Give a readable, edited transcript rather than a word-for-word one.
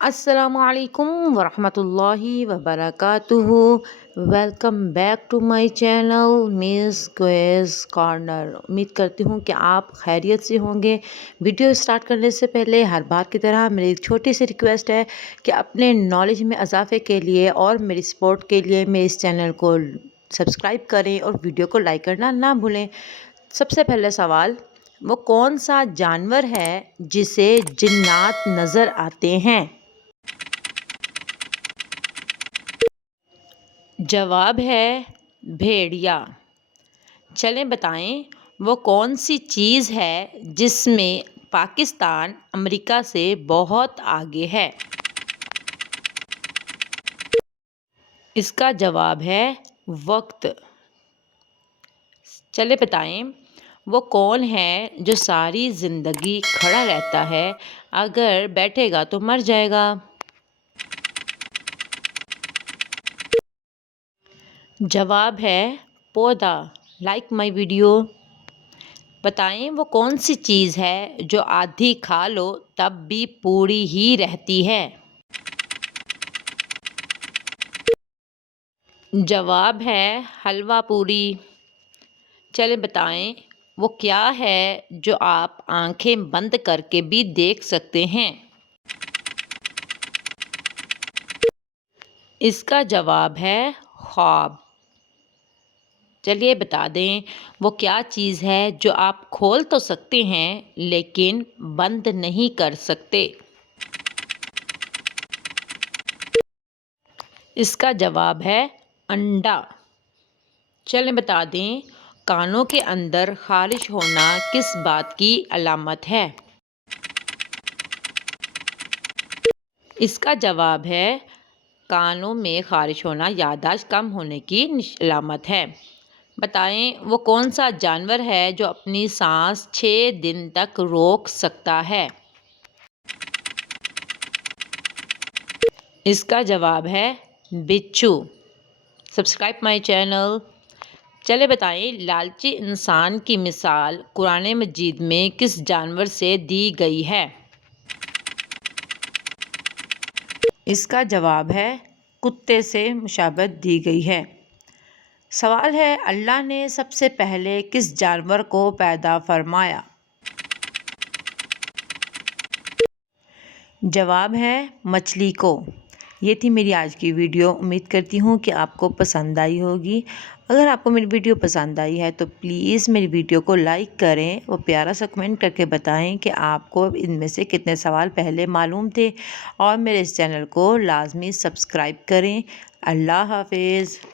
السلام علیکم ورحمۃ اللہ وبرکاتہ۔ Welcome back to my channel Miss Quiz Corner. امید کرتی ہوں کہ آپ خیریت سے ہوں گے۔ ویڈیو سٹارٹ کرنے سے پہلے ہر بار کی طرح میری ایک چھوٹی سی ریکویسٹ ہے کہ اپنے نالج میں اضافے کے لیے اور میری سپورٹ کے لیے میرے اس چینل کو سبسکرائب کریں اور ویڈیو کو لائک کرنا نہ بھولیں۔ سب سے پہلے سوال، وہ کون سا جانور ہے جسے جنات نظر آتے ہیں؟ جواب ہے بھیڑیا۔ چلیں بتائیں وہ کون سی چیز ہے جس میں پاکستان امریکہ سے بہت آگے ہے؟ اس کا جواب ہے وقت۔ چلیں بتائیں وہ کون ہے جو ساری زندگی کھڑا رہتا ہے، اگر بیٹھے گا تو مر جائے گا؟ جواب ہے پودا۔ Like my video. بتائیں وہ کون سی چیز ہے جو آدھی کھا لو تب بھی پوری ہی رہتی ہے؟ جواب ہے حلوہ پوری۔ چلیں بتائیں وہ کیا ہے جو آپ آنکھیں بند کر کے بھی دیکھ سکتے ہیں؟ اس کا جواب ہے خواب۔ چلیے بتا دیں وہ کیا چیز ہے جو آپ کھول تو سکتے ہیں لیکن بند نہیں کر سکتے؟ اس کا جواب ہے انڈا۔ چلیں بتا دیں کانوں کے اندر خارش ہونا کس بات کی علامت ہے؟ اس کا جواب ہے کانوں میں خارش ہونا یادداشت کم ہونے کی علامت ہے۔ بتائیں وہ کون سا جانور ہے جو اپنی سانس 6 دن تک روک سکتا ہے؟ اس کا جواب ہے بچھو۔ Subscribe my channel. چلے بتائیں لالچی انسان کی مثال قرآن مجید میں کس جانور سے دی گئی ہے؟ اس کا جواب ہے کتے سے مشابہت دی گئی ہے۔ سوال ہے اللہ نے سب سے پہلے کس جانور کو پیدا فرمایا؟ جواب ہے مچھلی کو۔ یہ تھی میری آج کی ویڈیو۔ امید کرتی ہوں کہ آپ کو پسند آئی ہوگی۔ اگر آپ کو میری ویڈیو پسند آئی ہے تو پلیز میری ویڈیو کو لائک کریں اور پیارا سا کمنٹ کر کے بتائیں کہ آپ کو ان میں سے کتنے سوال پہلے معلوم تھے، اور میرے اس چینل کو لازمی سبسکرائب کریں۔ اللہ حافظ۔